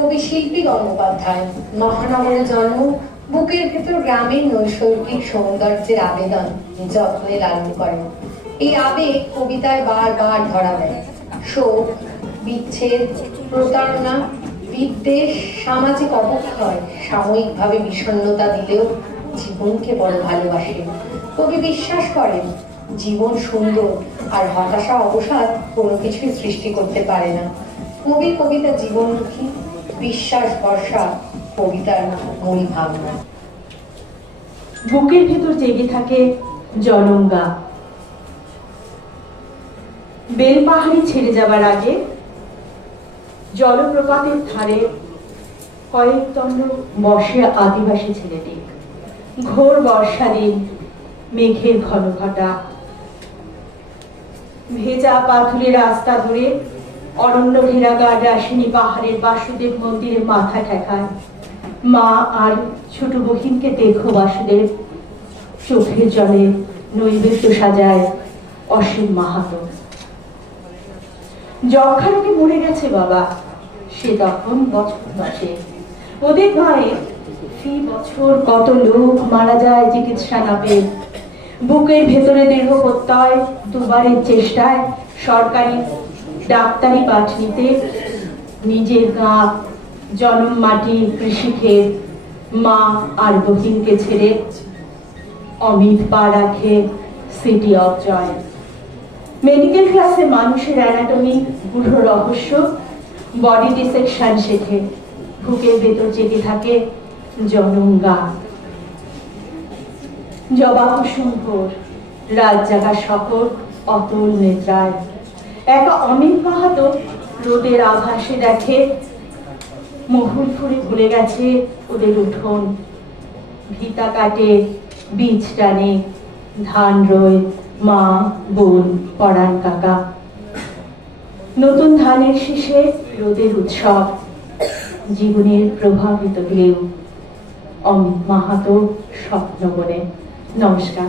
কবি শিল্পী গঙ্গোপাধ্যায়, মহানগরে জন্ম, বুকের ভেতর গ্রামীণ নৈসর্গিক সৌন্দর্যের আবেদন যত্নে লালন করেন। এই আবেগ কবিতায় বারবার ধরা দেয়। শোক, বিচ্ছেদ, প্রতারণা, বিদ্বেষ, সামাজিক অবক্ষয় সাময়িকভাবে বিষণ্ণতা দিলেও জীবনকে বড় ভালোবাসেন। কবি বিশ্বাস করেন জীবন সুন্দর আর হতাশা অবসাদ কোনো কিছুই সৃষ্টি করতে পারে না। কবির কবিতা জীবনমুখী, বিশ্বাস ভরসা কবিতার মূল ভাবনা। বুকের ভেতর জেগে থাকে জলঙ্গা। বেলপাহাড়ি ছেড়ে যাবার আগে জলপ্রপাতের ধারে কয়েকদণ্ড বসে আদিবাসী ছেলেটি। ঘোর বর্ষা দিন, মেঘের ঘন ঘটা, ভেজা পাথুরে রাস্তা ধরে অরণ্য ঘেরা গাডাসিনী পাহাড়ের বাসুদেব মন্দিরে মাথা ঠেকায়। মা আর ছোট বহিনকে দেখো বাসুদেব, চোখের জলে নৈবেদ্য সাজায় অসীম মাহাতো। যক্ষারোগে মরে গেছে বাবা, সে তখন বছর 10। ওদের গায়ে ফি বছর কত লোক মারা যায় চিকিৎসা না পেয়ে। বুকের ভেতরে দেহ প্রত্যয়, দুবারের চেষ্টায় সরকারি ডাক্তারি পাঠ নিতে নিজের গা, জনম মাটি, কৃষিক্ষেত, মা আর বহিনকে ছেড়ে অমিত পা রাখে সিটি অফ জয়। মেডিকেল ক্লাসে মানুষের অ্যানাটমি, গূঢ় রহস্য, বডি ডিসেকশন শেখে। বুকের ভেতর জেগে থাকে জলঙ্গা। জবা কুসুম ভোর, রাত জাগা শহর অতুল নেত্রায়। একা অমিত মাহাতো রোদের আভাসে দেখে মহুল ফুলে ভুলে গেছে ওদের উঠোন। ভিতা কাটে, বীজ টানে, ধান রোয় মা, বোন, পরাণ কাকা। নতুন ধানের শীষে রোদের উৎসব, জীবনের প্রভাবিত হলেও অমিত মাহাতো স্বপ্ন বলে। নমস্কার।